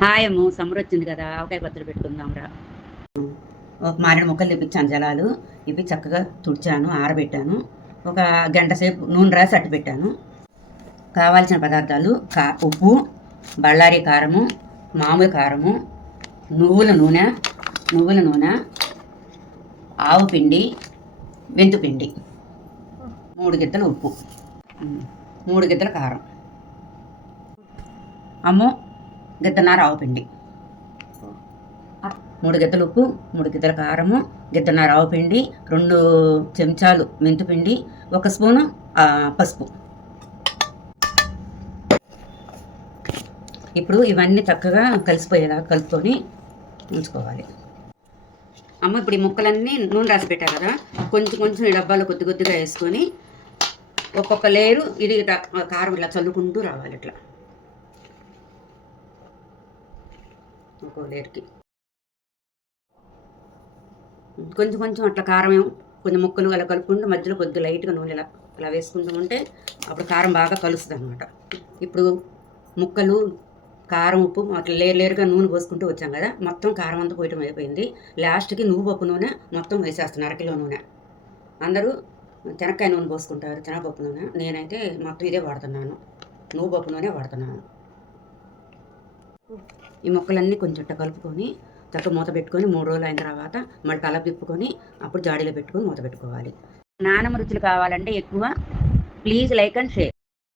హాయమ్ము summer వచ్చింది కదా ఆవకాయ పచ్చడి పెట్టుకుందాం రా. ఒక మారేడు ముక్కలు తెప్పించాను జలాలు. ఇవి చక్కగా తుడిచాను, ఆరబెట్టాను. ఒక గంట సేపు నూనె రాసి అట్టు పెట్టాను. కావాల్సిన పదార్థాలు ఉప్పు, బళ్ళారి కారము, మామూలు కారము, నువ్వుల నూనె, ఆవు పిండి, మెంతుపిండి, 3 గిద్దలు ఉప్పు, 3 గిద్దల కారం, గిద్దన్నర ఆవు పిండి, 3 గిద్దలు ఉప్పు, 3 గిద్దల కారము, గిద్దన్నర ఆవు పిండి, 2 చెంచాలు మెంతుపిండి, 1 స్పూను పసుపు. ఇప్పుడు ఇవన్నీ చక్కగా కలిసిపోయేలా కలుపుకొని ఉంచుకోవాలి. ఇప్పుడు ఈ ముక్కలన్నీ నూనె రాసి పెట్టా కదా, కొంచెం ఈ డబ్బాలో కొద్దిగా వేసుకొని ఒక్కొక్క లేరు ఇది కారం ఇలా చల్లుకుంటూ రావాలి. ఇట్లా ఒక్కో లేరుకి కొంచెం అట్లా కారం కొంచెం ముక్కలు అలా కలుపుకుంటూ మధ్యలో కొద్దిగా లైట్గా నూనె ఇలా వేసుకుంటూ ఉంటే అప్పుడు కారం బాగా కలుస్తుంది అనమాట. ఇప్పుడు ముక్కలు, కారం, ఉప్పు అట్లా లేరుగా నూనె పోసుకుంటూ వచ్చాం కదా, మొత్తం కారం అంతా పోయటం అయిపోయింది. లాస్ట్కి నువ్వుపప్పు నూనె మొత్తం వేసేస్తున్నాను, 1 కిలో నూనె. అందరూ శనక్కాయ నూనె పోసుకుంటారు, శనగపప్పు నూనె. నేనైతే మొత్తం ఇదే వాడుతున్నాను, నువ్వుపప్పు నూనె వాడుతున్నాను. ఈ ముక్కలన్నీ కొంచెం కలుపుకొని చక్కగా మూత పెట్టుకొని 3 రోజులు అయిన తర్వాత మళ్ళీ కల తిప్పుకొని అప్పుడు జాడీలో పెట్టుకొని మూత పెట్టుకోవాలి. నానమ్మ రుచులు కావాలంటే ఎక్కువ ప్లీజ్ లైక్ అండ్ షేర్.